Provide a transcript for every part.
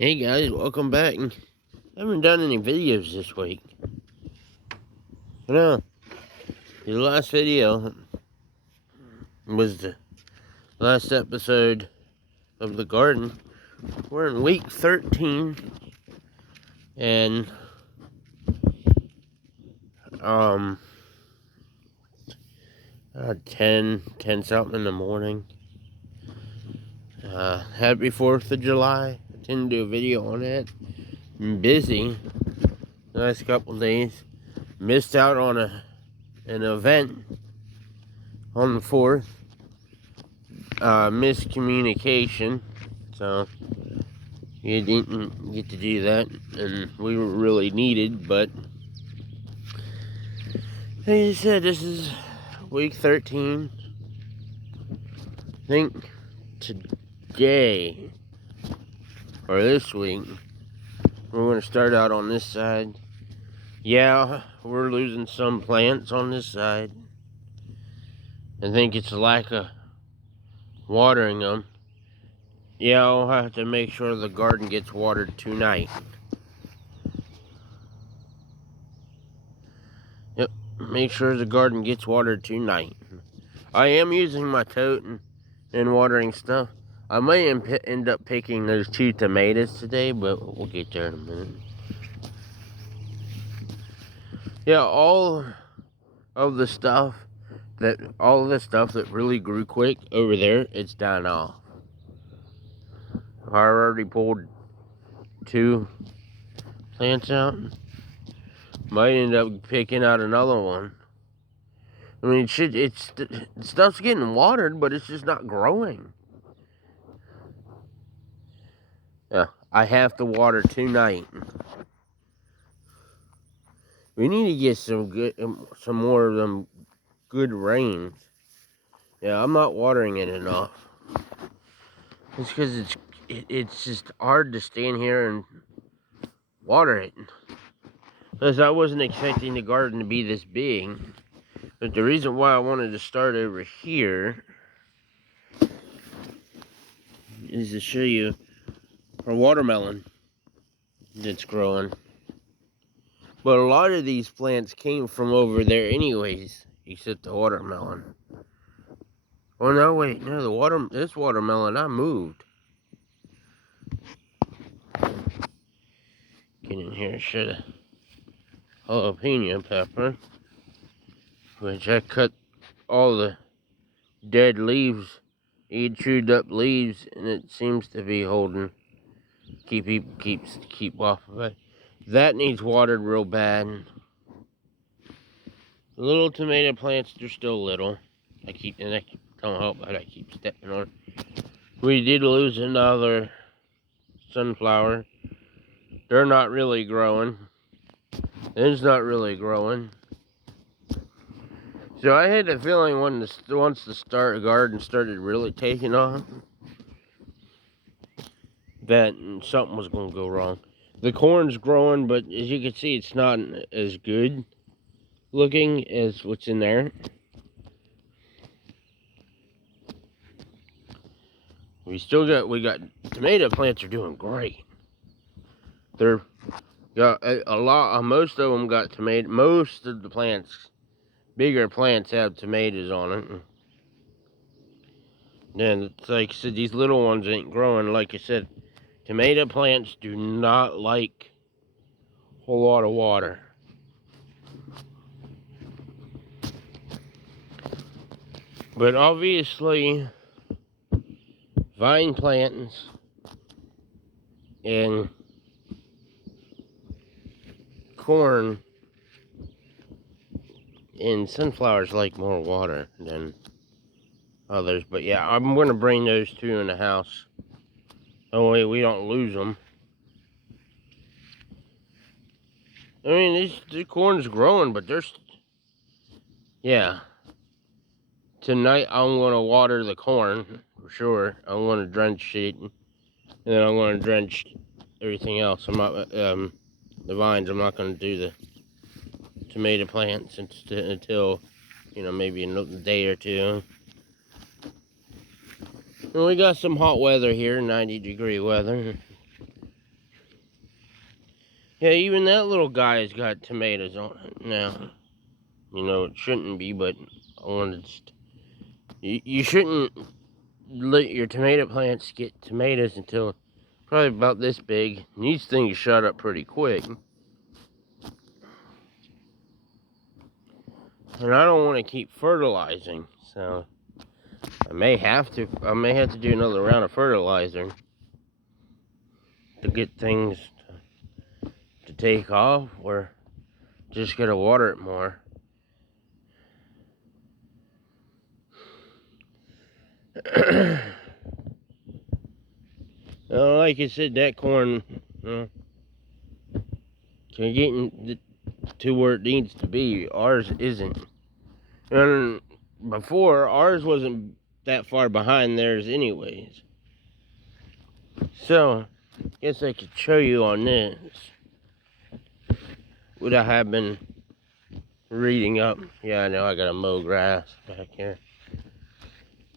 Hey guys, welcome back. I haven't done any videos this week. No, the last video was the last episode of the garden. We're in week 13, and 10 something in the morning. Happy 4th of July. I didn't do a video on that. I'm busy the last couple days. Missed out on an event on the 4th. Miscommunication, so you didn't get to do that, and we were really needed. But like I said, this is week 13. I think today or this week we're going to start out on this side. Yeah, we're losing some plants on this side. I think it's a lack of watering them. Yeah, I'll have to make sure the garden gets watered tonight. Yep, make sure the garden gets watered tonight. I am using my tote and watering stuff. I may end up picking those 2 tomatoes today, but we'll get there in a minute. Yeah, all of the stuff that really grew quick over there, it's dying off. I already pulled 2 plants out. Might end up picking out another one. I mean, stuff's getting watered, but it's just not growing. Yeah, I have to water tonight. We need to get some more of them good rains. Yeah, I'm not watering it enough. It's because it's just hard to stand here and water it. Because I wasn't expecting the garden to be this big. But the reason why I wanted to start over here is to show you our watermelon that's growing. But a lot of these plants came from over there anyways, except the watermelon. Oh no, wait, no, this watermelon I moved. Get in here, should have jalapeno pepper, which I cut all the dead leaves, chewed up leaves, and it seems to be holding, keep off of it. That needs watered real bad. The little tomato plants, they're still little. I don't help but I keep stepping on it. We did lose another sunflower. They're not really growing. It's not really growing. So I had a feeling once the garden started really taking off, that something was going to go wrong. The corn's growing, but as you can see, it's not as good looking as what's in there. We got tomato plants are doing great. They're got a lot. Most of them got tomato. Most of the plants, bigger plants, have tomatoes on it. Then it's like I said, these little ones ain't growing. Like I said, tomato plants do not like a whole lot of water. But obviously, vine plants and corn and sunflowers like more water than others. But yeah, I'm going to bring those 2 in the house. Oh wait, we don't lose them. I mean, the corn's growing, but yeah. Tonight I'm going to water the corn, for sure. I'm going to drench it, and then I'm going to drench everything else. I'm not, the vines, I'm not going to do the tomato plants until, maybe a day or 2. And we got some hot weather here, 90-degree weather. Yeah, even that little guy has got tomatoes on it now. You know, it shouldn't be, but I wanted to... You shouldn't let your tomato plants get tomatoes until probably about this big. These things shot up pretty quick. And I don't want to keep fertilizing, so I may have to do another round of fertilizer to get things to take off, or just gotta water it more. Like I said, that corn can get to where it needs to be. Ours isn't. And before, ours wasn't that far behind theirs anyways. So, I guess I could show you on this what I have been reading up. Yeah, I know I gotta mow grass back here.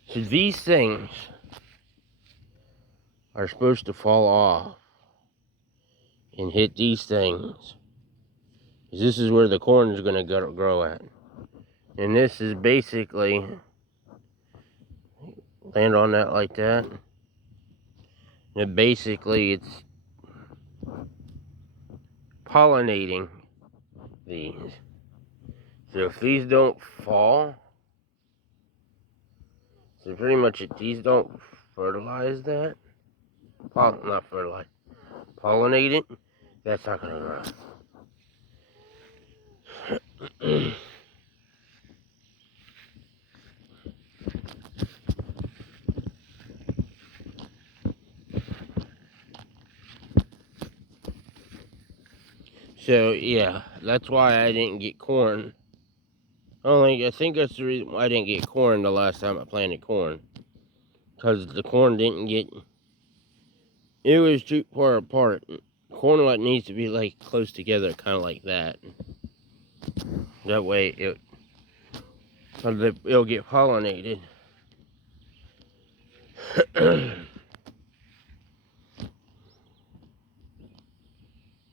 So these things are supposed to fall off and hit these things. This is where the corn is going to grow at. And this is basically, land on that like that. And basically it's pollinating these. So if these don't fall, so pretty much if these don't fertilize that, not fertilize, pollinate it, that's not going to grow. So yeah, that's why I didn't get corn. I think that's the reason why I didn't get corn the last time I planted corn. Because the corn didn't get, it was too far apart. Corn what needs to be like close together, kind of like that. That way it'll get pollinated.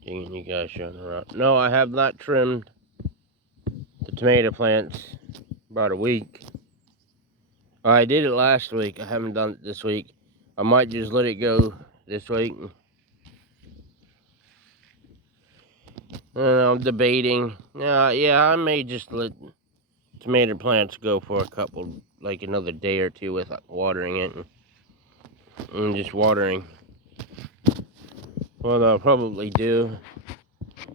Dang, you guys showing around. No, I have not trimmed the tomato plants about a week. I did it last week. I haven't done it this week. I might just let it go this week. I'm debating. Yeah, I may just let tomato plants go for a couple, like another day or two with watering it. And just watering. What I'll probably do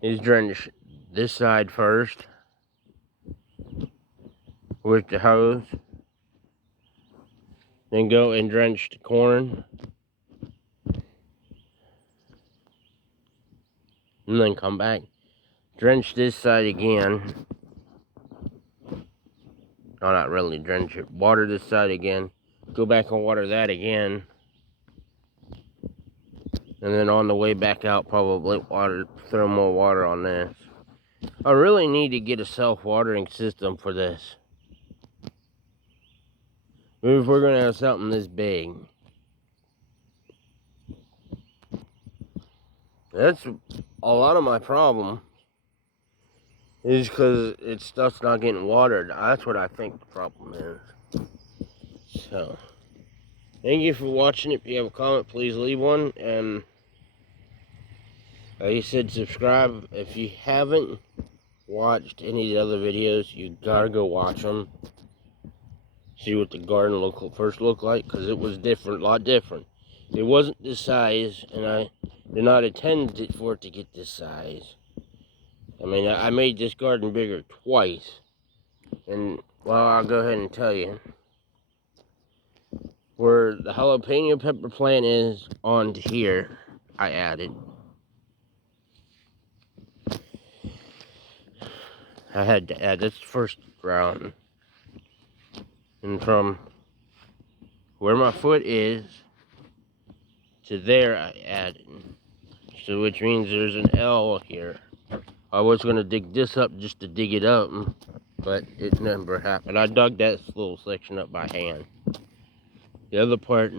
is drench this side first with the hose. Then go and drench the corn. And then come back. Drench this side again. No, not really drench it. Water this side again. Go back and water that again. And then on the way back out, probably throw more water on this. I really need to get a self-watering system for this. If we're going to have something this big. That's a lot of my problem. Is because stuff's not getting watered. That's what I think the problem is. So, thank you for watching. If you have a comment, please leave one. And like I said, subscribe. If you haven't watched any of the other videos, you gotta go watch them. See what the garden first looked like, because it was different, a lot different. It wasn't this size, and I did not intend for it to get this size. I mean, I made this garden bigger twice. And, well, I'll go ahead and tell you. Where the jalapeno pepper plant is on here, I added. I had to add this first round. And from where my foot is to there, I added. So, which means there's an L here. I was going to dig this up just to dig it up, but it never happened. I dug that little section up by hand. The other part,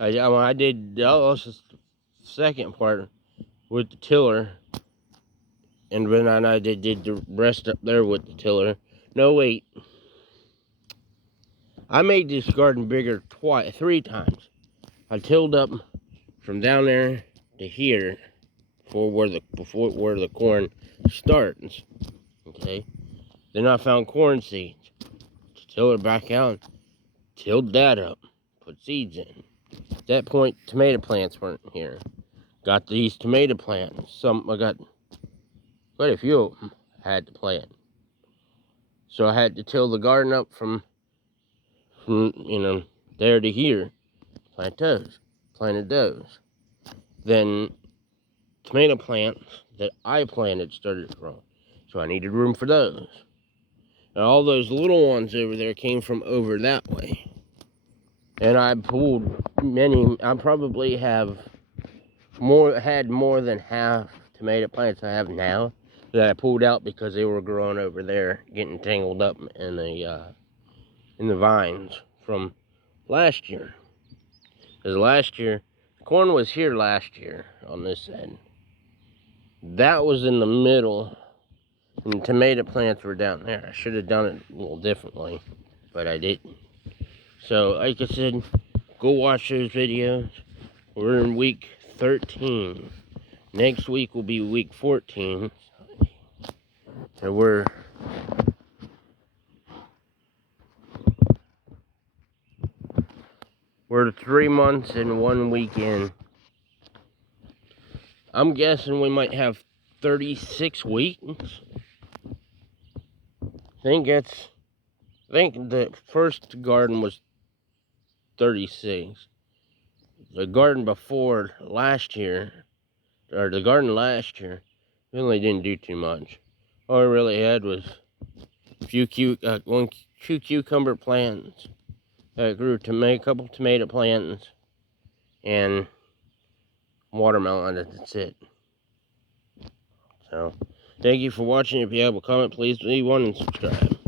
I did the second part with the tiller, and then I did the rest up there with the tiller. No, wait. I made this garden bigger three times. I tilled up from down there to here before where the corn starts. Okay. Then I found corn seeds. Till it back out. Tilled that up. Put seeds in. At that point, tomato plants weren't here. Got these tomato plants. I got quite a few of them I had to plant. So I had to till the garden up from there to here. Plant those. Planted those. Then tomato plants that I planted started growing. So I needed room for those. And all those little ones over there came from over that way. And I pulled many. I probably had more than half tomato plants I have now that I pulled out because they were growing over there, getting tangled up in the vines from last year. Because last year, corn was here last year on this side. That was in the middle, and the tomato plants were down there. I should have done it a little differently, but I didn't. So, like I said, go watch those videos. We're in week 13. Next week will be week 14. So we're We're 3 months and 1 week in. I'm guessing we might have 36 weeks. I think the first garden was 36. The garden before last year, or the garden last year, really didn't do too much. All I really had was two cucumber plants. I grew a couple tomato plants and watermelon. That's it. So, thank you for watching. If you have a comment, please leave one and subscribe.